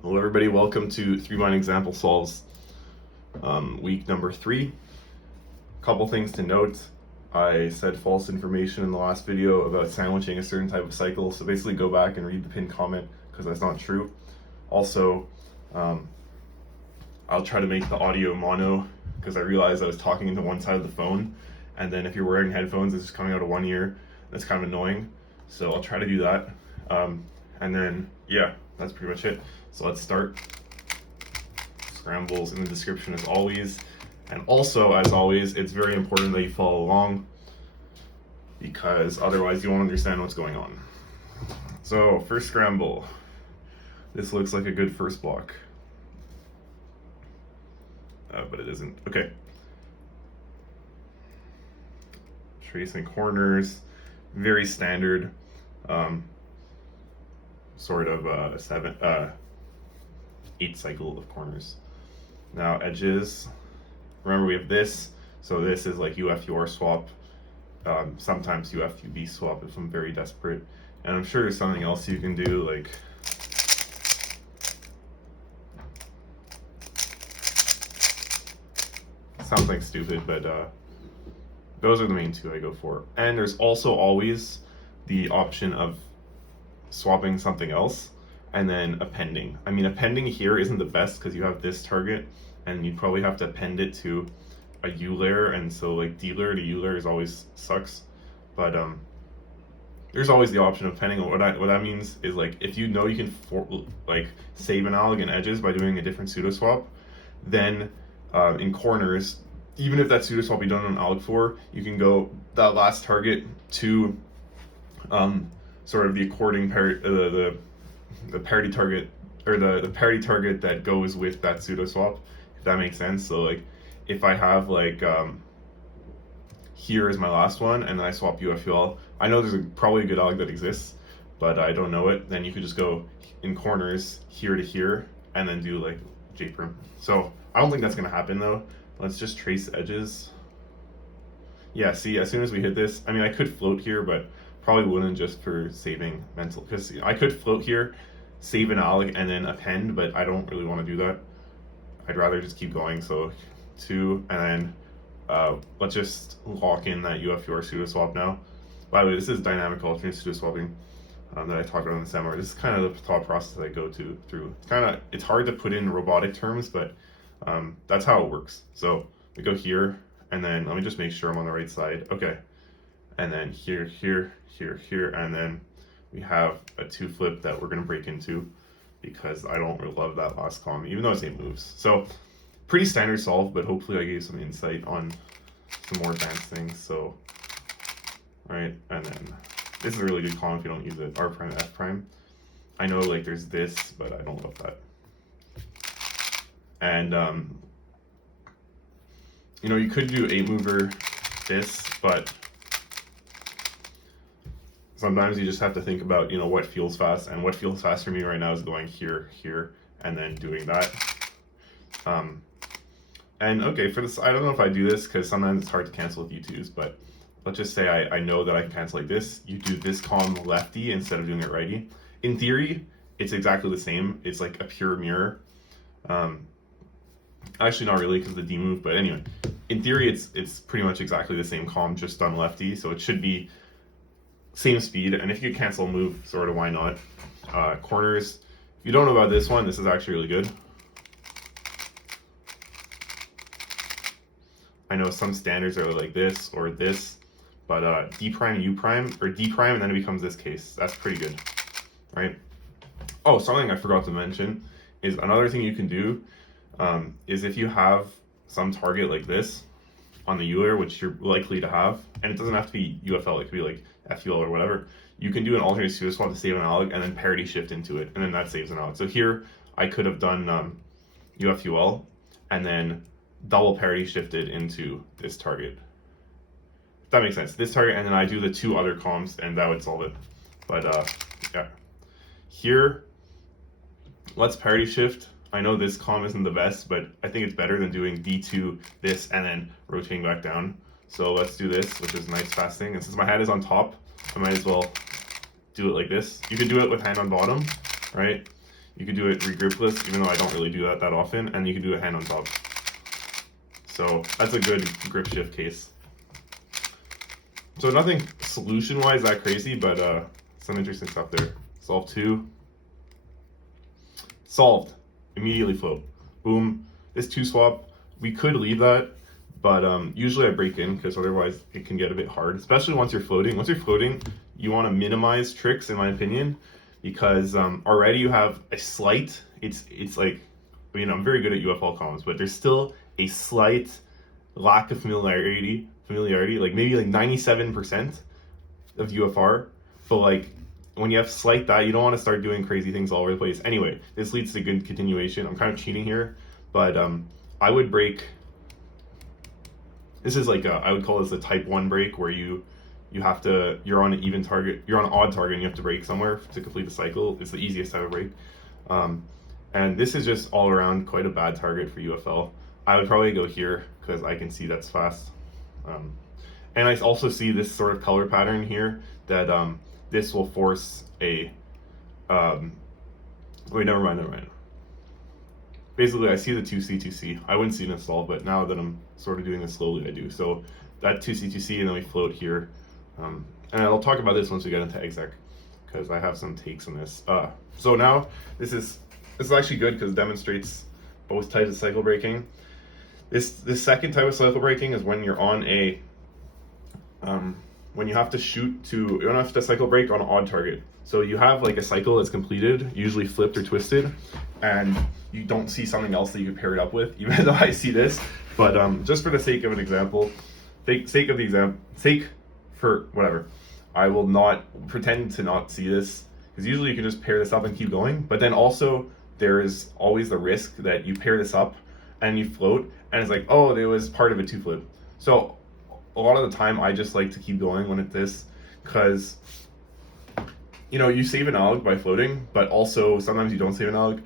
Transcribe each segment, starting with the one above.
Hello everybody, welcome to 3-line example solves week number 3. Couple things to note. I said false information in the last video about sandwiching a certain type of cycle, so basically go back and read the pinned comment because that's not true. Also, I'll try to make the audio mono because I realized I was talking into one side of the phone, and then if you're wearing headphones it's just coming out of one ear. That's kind of annoying, so I'll try to do that. And then yeah, that's pretty much it. So let's start. Scrambles in the description as always, and also as always it's very important that you follow along because otherwise you won't understand what's going on. So first scramble, this looks like a good first block, but it isn't. Okay, tracing corners, very standard sort of 8 cycle of corners. Now edges, remember we have this, so this is like UF/UR swap, sometimes UF/UB swap if I'm very desperate, and I'm sure there's something else you can do, like sounds like stupid, but those are the main two I go for. And there's also always the option of swapping something else and then appending. I mean, appending here isn't the best because you have this target and you'd probably have to append it to a U layer, and so like D layer to U layer is always sucks. But there's always the option of appending. What that means is, like, if you know you can like save analog and edges by doing a different pseudo swap, then in corners, even if that pseudo swap be done on alg4, you can go that last target to sort of the according the parity target, or the parity target that goes with that pseudo swap, if that makes sense. So like if I have like here is my last one and then I swap UF/UL, I know there's probably a good alg that exists but I don't know it, then you could just go in corners here to here and then do like JPerm. So I don't think that's gonna happen though. Let's just trace edges. Yeah, see, as soon as we hit this, I mean, I could float here, but probably wouldn't, just for saving mental, because I could float here, save an alg, and then append, but I don't really want to do that. I'd rather just keep going. So 2, and then let's just lock in that UF/UR pseudo swap now. By the way, this is dynamic alternate pseudo swapping that I talked about in the seminar. This is kind of the thought process I go through. It's hard to put in robotic terms, but that's how it works. So we go here, and then let me just make sure I'm on the right side. Okay, and then here, here, here, here, and then we have a 2 flip that we're gonna break into because I don't really love that last column, even though it's 8 moves. So pretty standard solve, but hopefully I gave some insight on some more advanced things. So, right, and then this is a really good column if you don't use it, R prime, F prime. I know like there's this, but I don't love that. And you know, you could do 8 mover this, but sometimes you just have to think about, you know, what feels fast, and what feels fast for me right now is going here, here, and then doing that. And okay, for this, I don't know if I do this because sometimes it's hard to cancel with U2s, but let's just say I know that I can cancel like this. You do this column lefty instead of doing it righty. In theory, it's exactly the same. It's like a pure mirror. Actually, not really, because the D move, but anyway, in theory, it's pretty much exactly the same column, just done lefty, so it should be same speed. And if you could cancel a move, sort of, why not? Corners, if you don't know about this one, this is actually really good. I know some standards are like this or this, but D prime, U prime, or D prime, and then it becomes this case. That's pretty good, right? Oh, something I forgot to mention is another thing you can do is if you have some target like this on the U layer, which you're likely to have, and it doesn't have to be UFL, it could be like FUL or whatever, you can do an alternate pseudo swap to save an alg and then parity shift into it, and then that saves an alg. So here I could have done UFUL and then double parity shifted into this target. If that makes sense. This target, and then I do the 2 other columns, and that would solve it. But yeah. Here, let's parity shift. I know this column isn't the best, but I think it's better than doing D2, this, and then rotating back down. So let's do this, which is nice fast thing. And since my hand is on top, I might as well do it like this. You can do it with hand on bottom, right? You could do it regripless, even though I don't really do that often, and you can do it hand on top. So that's a good grip shift case. So nothing solution-wise that crazy, but some interesting stuff there. Solve 2. Solved. Immediately float. Boom. This 2 swap, we could leave that, but usually I break in because otherwise it can get a bit hard, especially once you're floating. Once you're floating, you want to minimize tricks, in my opinion, because already you have a slight, it's like, I mean, I'm very good at UFL comms, but there's still a slight lack of familiarity, like maybe like 97% of UFR, but like when you have slight that, you don't want to start doing crazy things all over the place. Anyway, this leads to good continuation. I'm kind of cheating here, but I would break. This is like I would call this a type 1 break, where you're on an even target, you're on an odd target, and you have to break somewhere to complete the cycle. It's the easiest type of break. And this is just all around quite a bad target for UFL. I would probably go here because I can see that's fast. And I also see this sort of color pattern here that this will force a, wait, never mind. Basically, I see the 2C. I wouldn't see it installed, but now that I'm sort of doing this slowly, I do. So that 2C, and then we float here. And I'll talk about this once we get into exec, because I have some takes on this. So now this is actually good because it demonstrates both types of cycle breaking. This second type of cycle breaking is when you're on a when you have to you don't have to cycle break on an odd target. So you have like a cycle that's completed, usually flipped or twisted, and you don't see something else that you could pair it up with, even though I see this. But just for the sake of an example, I will not pretend to not see this, because usually you can just pair this up and keep going. But then also there is always the risk that you pair this up and you float, and it's like, oh, there was part of a 2 flip. So a lot of the time I just like to keep going when it's this, because you save an alg by floating, but also sometimes you don't save an alg,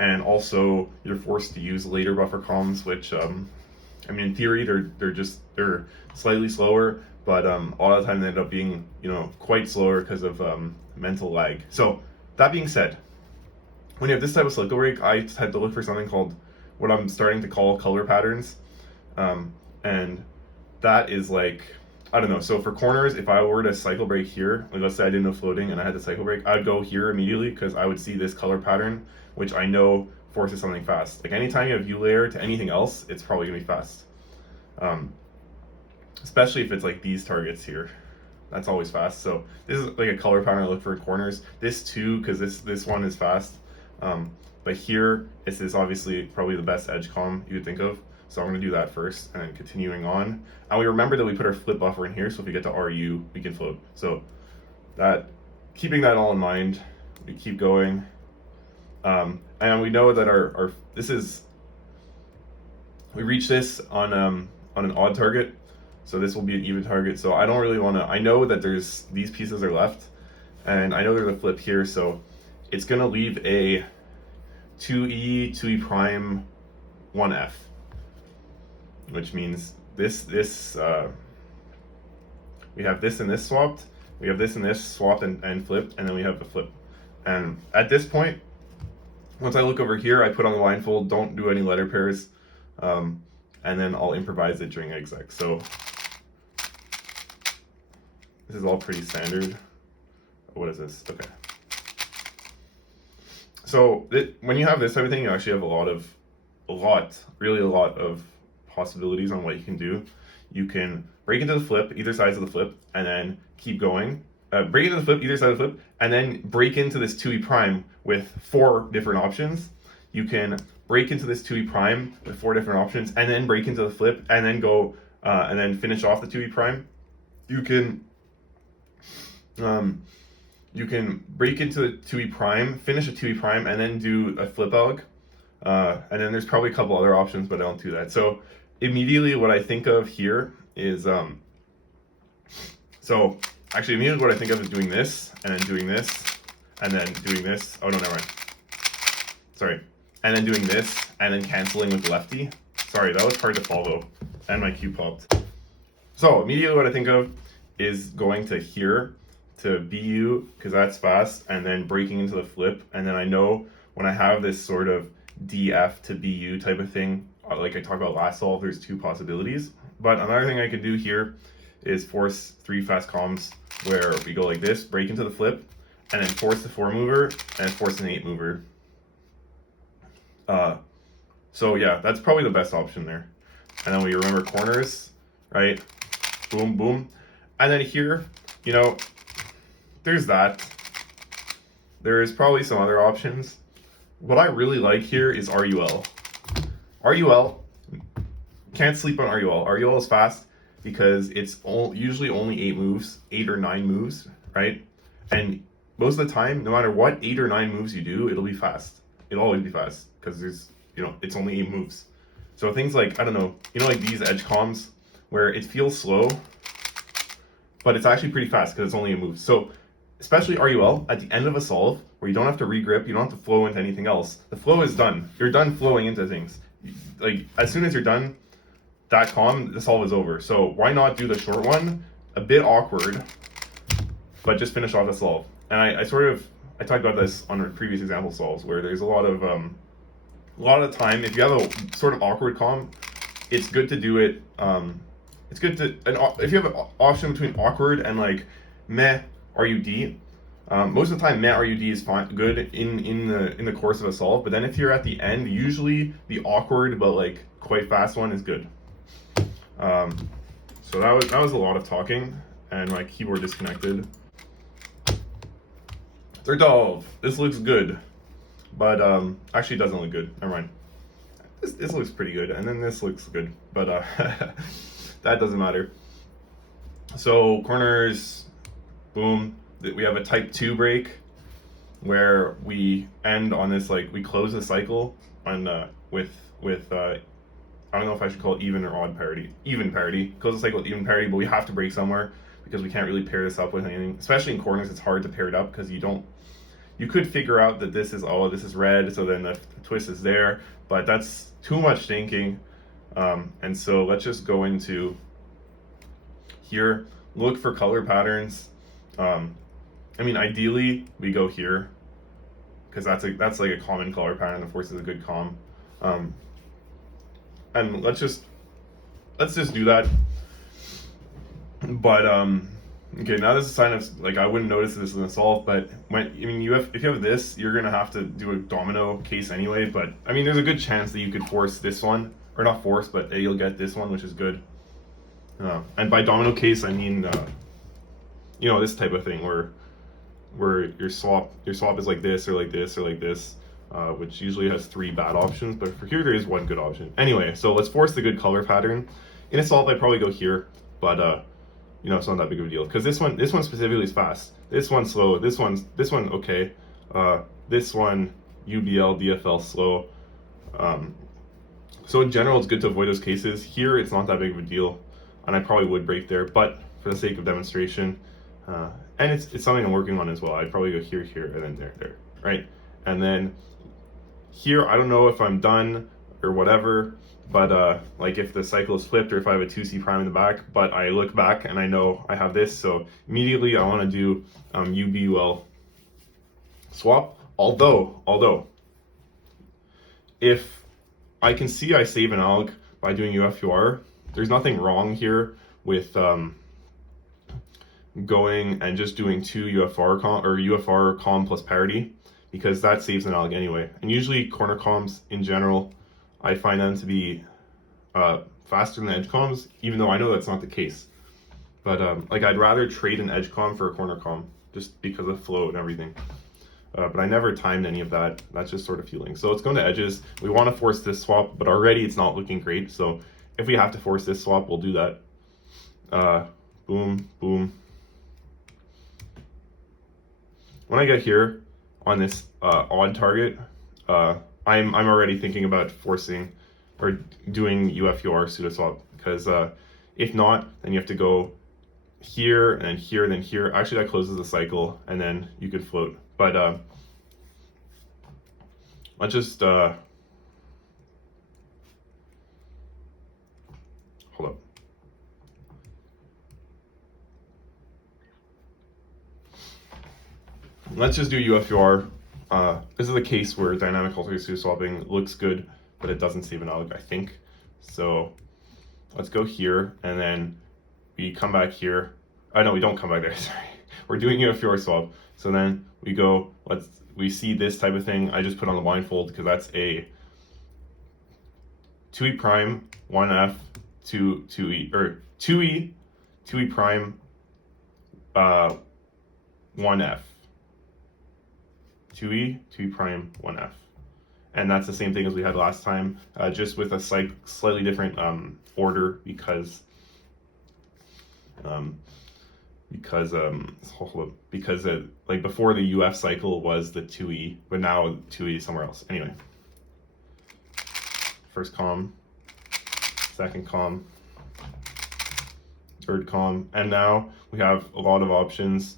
and also you're forced to use later buffer comms, which I mean, in theory they're slightly slower, but a lot of the time they end up being quite slower because of mental lag. So that being said, when you have this type of cycle break, I had to look for something called what I'm starting to call color patterns, and that is like, I don't know. So for corners, if I were to cycle break here, like let's say I didn't know floating and I had to cycle break, I'd go here immediately because I would see this color pattern, which I know forces something fast. Like anytime you have U layer to anything else, it's probably gonna be fast. Especially if it's like these targets here, that's always fast. So this is like a color pattern I look for in corners. This too, because this one is fast. But here, this is obviously probably the best edge comm you would think of. So I'm going to do that first, and then continuing on. And we remember that we put our flip buffer in here, so if we get to RU, we can float. So keeping that all in mind, we keep going. And we know that we reach this on an odd target, so this will be an even target. So I don't really want to, I know that these pieces are left, and I know there's a flip here, so it's going to leave a 2E, 2E prime, 1F. Which means we have this and this swapped, we have this and this swapped and flipped, and then we have the flip. And at this point, once I look over here, I put on the line fold, don't do any letter pairs, and then I'll improvise it during exec. So this is all pretty standard. What is this? Okay. So when you have this type of thing, you actually have a lot of possibilities on what you can do. You can break into the flip, either sides of the flip, and then keep going. Break into the flip, either side of the flip, and then break into this 2E prime with 4 different options. You can break into this 2E prime with 4 different options, and then break into the flip, and then go, and then finish off the 2E prime. You can break into the 2E prime, finish a 2E prime, and then do a flip alg. And then there's probably a couple other options, but I don't do that. So immediately what I think of here is, immediately what I think of is doing this, and then doing this, and then doing this. Oh, no, never mind. Sorry. And then doing this, and then canceling with lefty. Sorry, that was hard to follow, and my cue popped. So immediately what I think of is going to here, to BU, because that's fast, and then breaking into the flip, and then I know when I have this sort of df to bu type of thing, like I talked about last solve, there's two possibilities. But another thing I could do here is force 3 fast comms where we go like this, break into the flip, and then force the 4 mover and force an 8 mover. So yeah, that's probably the best option there. And then we remember corners, right? Boom, boom. And then here, you know, there's that. There is probably some other options. What I really like here is RUL. RUL, can't sleep on RUL. RUL is fast because it's usually only 8 moves, 8 or 9 moves, right? And most of the time, no matter what 8 or 9 moves you do, it'll be fast. It'll always be fast because there's, you know, it's only 8 moves. So things like, I don't know, you know, like these edge comms where it feels slow, but it's actually pretty fast because it's only a move. So especially RUL at the end of a solve where you don't have to regrip, you don't have to flow into anything else. The flow is done. You're done flowing into things. Like as soon as you're done that comm, the solve is over. So why not do the short one? A bit awkward, but just finish off the solve. And I talked about this on previous example solves where there's a lot of the time, if you have a sort of awkward comm, it's good to do it. It's good to, if you have an option between awkward and like meh RUD, most of the time meh RUD is fine, good in the course of a solve. But then if you're at the end, usually the awkward but like quite fast one is good. So that was a lot of talking, and my keyboard disconnected. Third solve. This looks good, but actually it doesn't look good. Never mind. This looks pretty good, and then this looks good, but that doesn't matter. So corners, boom. We have a type 2 break where we end on this, like we close the cycle on with I don't know if I should call it even or odd parity. Even parity. Close the cycle with even parity, but we have to break somewhere because we can't really pair this up with anything. Especially in corners, it's hard to pair it up because you could figure out that this is red, so then the twist is there, but that's too much thinking. And so let's just go into here, look for color patterns. I mean, ideally we go here because that's like a common color pattern that forces a good comm. And let's just do that. But okay, now this is a sign of like I wouldn't notice this in the solve, but if you have this, you're gonna have to do a domino case anyway. But I mean, there's a good chance that you could force this one, or not force, but you'll get this one, which is good. And by domino case, I mean you know, this type of thing where your swap is like this or like this or like this. Which usually has 3 bad options, but for here there is 1 good option. Anyway, so let's force the good color pattern. In a solve, I'd probably go here, but you know, it's not that big of a deal because this one specifically is fast. This one's slow. This one okay. This one UBL DFL slow. So in general, it's good to avoid those cases. Here, it's not that big of a deal, and I probably would break there, but for the sake of demonstration, and it's something I'm working on as well. I'd probably go here, and then there, right, and then. Here, I don't know if I'm done or whatever, but like if the cycle is flipped or if I have a 2C prime in the back, but I look back and I know I have this, so immediately I want to do UBUL swap. Although, if I can see I save an alg by doing UFUR, there's nothing wrong here with going and just doing 2 UFR comm plus parity, because that saves an alg anyway. And usually corner comms in general, I find them to be faster than edge comms, even though I know that's not the case. But like I'd rather trade an edge comm for a corner comm just because of flow and everything. But I never timed any of that. That's just sort of feeling. So let's go into edges. We want to force this swap, but already it's not looking great. So if we have to force this swap, we'll do that. Boom, boom. When I get here on this odd target, I'm already thinking about forcing or doing UFUR pseudo swap, because if not, then you have to go here and then here and then here. Actually, that closes the cycle, and then you could float. But let's just hold up. Let's just do UFUR This is a case where dynamic alternate pseudo swapping looks good, but it doesn't save an alg, I think. So let's go here, and then we come back here. Oh no, we don't come back there, sorry. We're doing a Fior swap. So then we go, we see this type of thing. I just put on the blindfold because that's a 2e prime, 1f, 2e, or 2e prime, 1f. 2e prime, 1f. And that's the same thing as we had last time, just with a slightly different order because like before the UF cycle was the 2e, but now 2e is somewhere else. Anyway, first comm, second comm, third comm, and now we have a lot of options.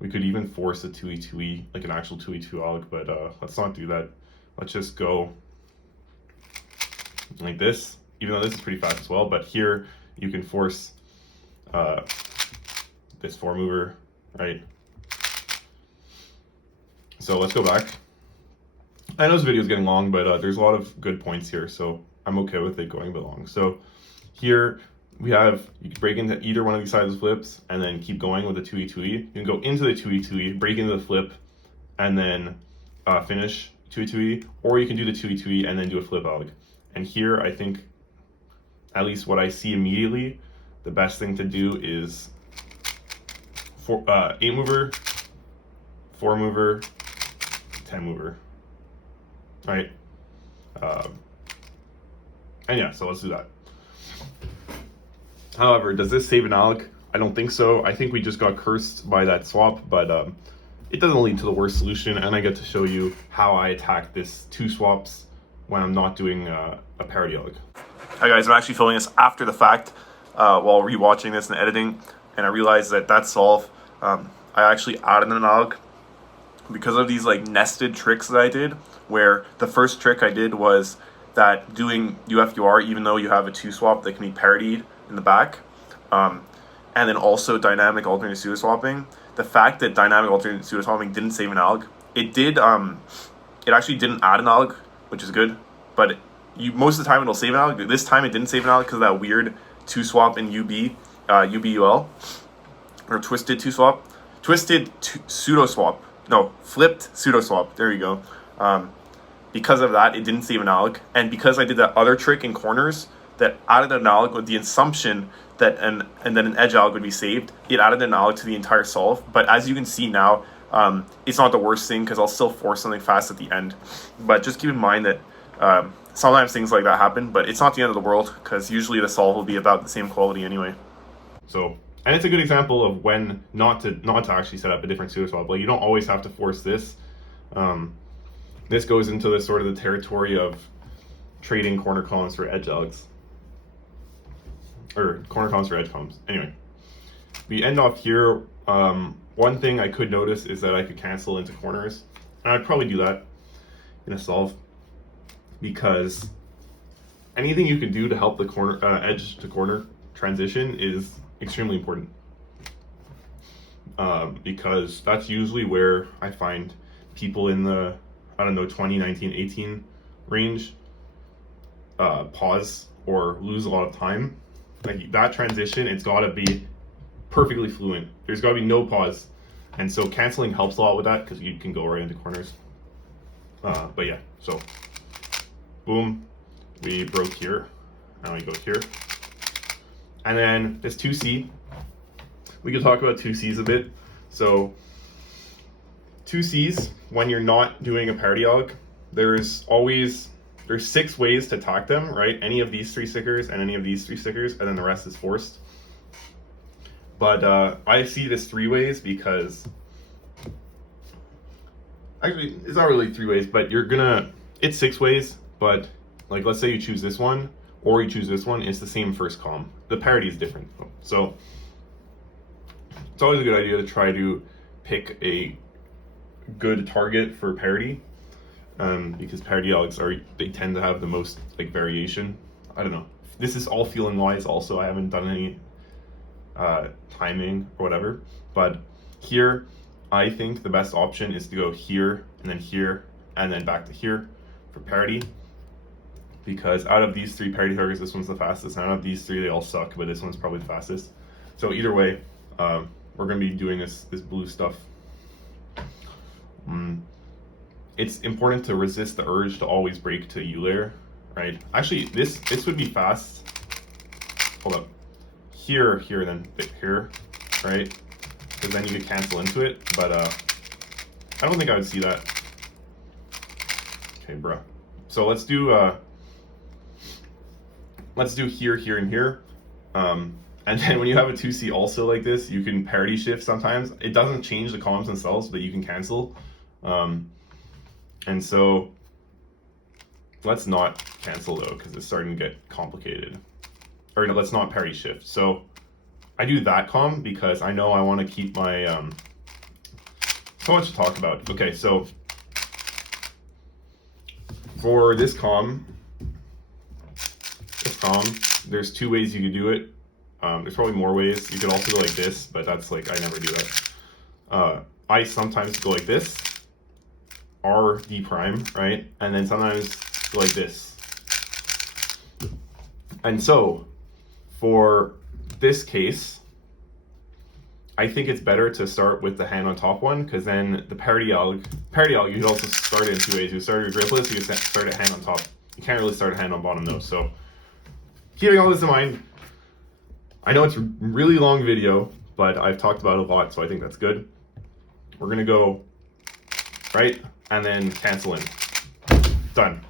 We could even force a 2e2e, like an actual 2e2 alg, but let's not do that. Let's just go like this, even though this is pretty fast as well, but here you can force this 4 mover, right? So let's go back. I know this video is getting long, but there's a lot of good points here, so I'm okay with it going a bit long. So here we have, you can break into either one of these sides of flips and then keep going with the 2e2e. You can go into the 2e2e, break into the flip, and then finish 2e2e, or you can do the 2e2e and then do a flip alg. And here I think, at least what I see immediately, the best thing to do is 8 mover, 4 mover, 10 mover, right? And yeah, so let's do that. However, does this save an alg? I don't think so. I think we just got cursed by that swap, but it doesn't lead to the worst solution, and I get to show you how I attack this 2 swaps when I'm not doing a parity alg. Hi guys, I'm actually filming this after the fact while rewatching this and editing, and I realized that solve, I actually added an alg because of these like nested tricks that I did, where the first trick I did was that doing UFUR, even though you have a 2 swap that can be parodied in the back, and then also dynamic alternate pseudo swapping. The fact that dynamic alternate pseudo swapping didn't save an alg, it did. It actually didn't add an alg, which is good. But most of the time it'll save an alg. This time it didn't save an alg because of that weird 2 swap in UBUL, or twisted 2 swap, pseudo swap. No, flipped pseudo swap. There you go. Because of that, it didn't save an alg, and because I did that other trick in corners that added an alg with the assumption that and then an edge alg would be saved, it added an alg to the entire solve. But as you can see now, it's not the worst thing because I'll still force something fast at the end. But just keep in mind that sometimes things like that happen, but it's not the end of the world because usually the solve will be about the same quality anyway. So, and it's a good example of when not to actually set up a different pseudo swap. Like, you don't always have to force this. This goes into the sort of the territory of trading corner columns for edge algs. Or corner columns for edge columns. Anyway, we end off here. One thing I could notice is that I could cancel into corners, and I'd probably do that in a solve because anything you can do to help the corner edge to corner transition is extremely important, because that's usually where I find people in the, I don't know, 20, 19, 18 range pause or lose a lot of time. Like that transition, it's got to be perfectly fluent. There's got to be no pause, and so canceling helps a lot with that because you can go right into corners. But yeah, so boom, we broke here, and we go here, and then this 2C. We could talk about 2Cs a bit. So 2Cs, when you're not doing a parity alg, there's 6 ways to attack them, right? Any of these 3 stickers and any of these 3 stickers, and then the rest is forced. But I see it as 3 ways because, actually, it's not really 3 ways, but it's 6 ways, but like, let's say you choose this one, or you choose this one, it's the same first comm. The parity is different. So it's always a good idea to try to pick a good target for parity. Because parity algs they tend to have the most like variation. I don't know. This is all feeling wise also. I haven't done any timing or whatever. But here I think the best option is to go here and then back to here for parity, because out of these 3 parity targets, this one's the fastest, and out of these 3, they all suck, but this one's probably the fastest. So either way, we're going to be doing this blue stuff. It's important to resist the urge to always break to U layer, right? Actually, this would be fast. Hold up. Here, then here, right? Because then you could cancel into it, but I don't think I would see that. Okay, bruh. So let's do here, and here. And then when you have a 2C also like this, you can parity shift sometimes. It doesn't change the columns themselves, but you can cancel. And so let's not cancel though, because it's starting to get complicated. Or no, let's not parity shift. So I do that comm because I know I want to keep my so much to talk about. Okay, so for this comm, there's 2 ways you could do it. There's probably more ways. You could also go like this, but that's like, I never do that. I sometimes go like this, R D prime, right? And then sometimes go like this. And so for this case, I think it's better to start with the hand on top one, because then the parity alg, you could also start it in 2 ways. You start your gripless, you can start a hand on top. You can't really start a hand on bottom though. So keeping all this in mind, I know it's a really long video, but I've talked about it a lot, so I think that's good. We're gonna go right, and then cancel in. Done.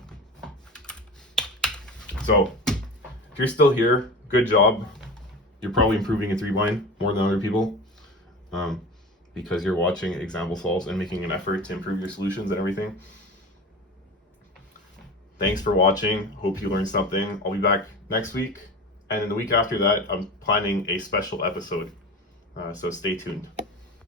So if you're still here, good job. You're probably improving in 3-blind more than other people, because you're watching example solves and making an effort to improve your solutions and everything. Thanks for watching. Hope you learned something. I'll be back next week. And in the week after that, I'm planning a special episode. So stay tuned.